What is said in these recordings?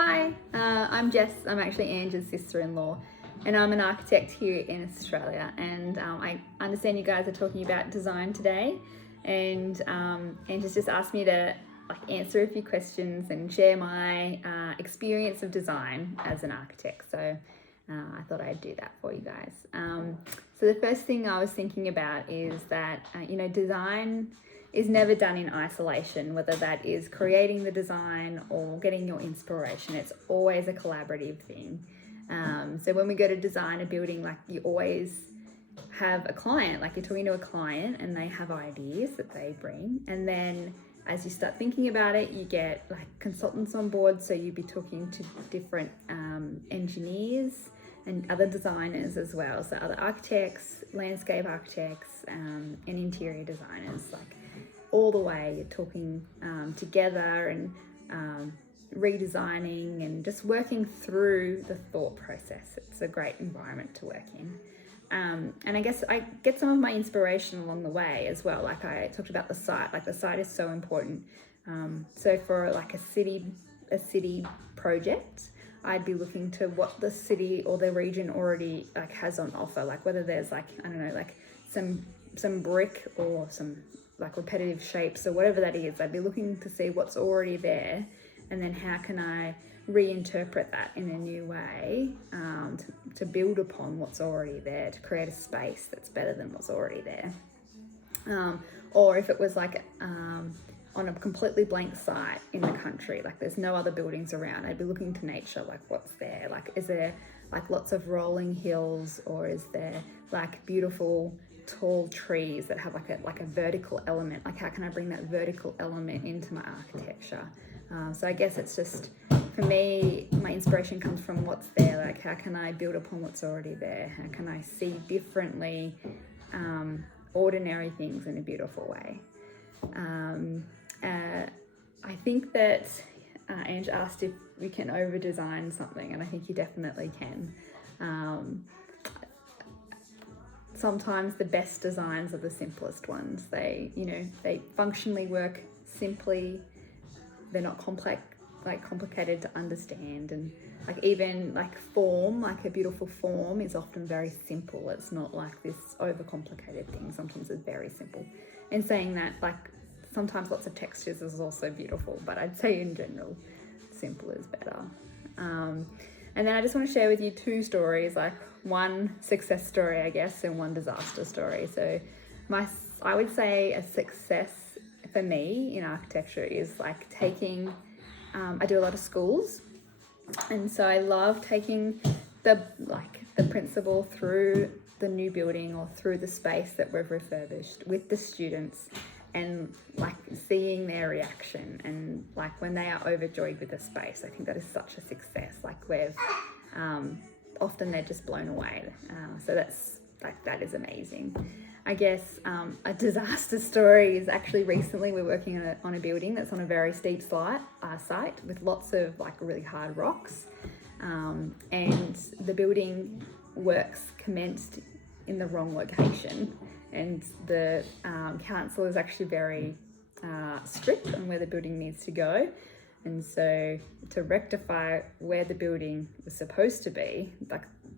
Hi, I'm Jess. I'm actually Angie's sister-in-law, and I'm an architect here in Australia. And I understand you guys are talking about design today, and Angie's just asked me to answer a few questions and share my experience of design as an architect. So I thought I'd do that for you guys. So the first thing I was thinking about is that design is never done in isolation, whether that is creating the design or getting your inspiration. It's always a collaborative thing. So when we go to design a building, you always have a client, you're talking to a client and they have ideas that they bring. And then as you start thinking about it, you get consultants on board. So you'd be talking to different engineers and other designers as well. So other architects, landscape architects, and interior designers, all the way you're talking together and redesigning and just working through the thought process. It's a great environment to work in. And I guess I get some of my inspiration along the way as well. I talked about the site, the site is so important. So for a city project, I'd be looking to what the city or the region already has on offer, whether there's some brick or some repetitive shapes or whatever that is. I'd be looking to see what's already there, and then how can I reinterpret that in a new way to build upon what's already there, to create a space that's better than what's already there. Or if it was on a completely blank site in the country, there's no other buildings around, I'd be looking to nature, what's there, is there lots of rolling hills, or is there beautiful tall trees that have a vertical element? How can I bring that vertical element into my architecture? So I guess it's just, for me, my inspiration comes from what's there. How can I build upon what's already there? How can I see differently ordinary things in a beautiful way? I think that Ange asked if we can over-design something, and I think you definitely can. Sometimes the best designs are the simplest ones. They functionally work simply. They're not complicated to understand, and even form, a beautiful form is often very simple. It's not this overcomplicated thing. Sometimes it's very simple. And saying that, sometimes lots of textures is also beautiful, but I'd say in general, simple is better. And then I just want to share with you two stories, one success story, I guess, and one disaster story. So I would say a success for me in architecture is taking, I do a lot of schools, and so I love taking the principal through the new building or through the space that we've refurbished with the students, and seeing their reaction, and when they are overjoyed with the space. I think that is such a success. We've often they're just blown away. So that's that is amazing. I guess a disaster story is actually recently we're working on a building that's on a very steep site with lots of really hard rocks, and the building works commenced in the wrong location, and the council is actually very strict on where the building needs to go. And so to rectify where the building was supposed to be,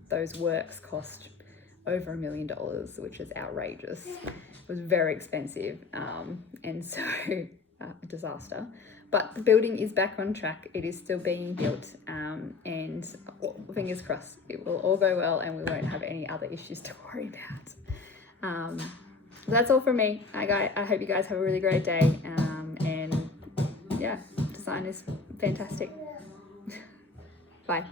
those works cost over $1 million, which is outrageous. It was very expensive, and so a disaster. But the building is back on track. It is still being built, and fingers crossed it will all go well and we won't have any other issues to worry about. That's all from me. I hope you guys have a really great day, and yeah, design is fantastic. Bye.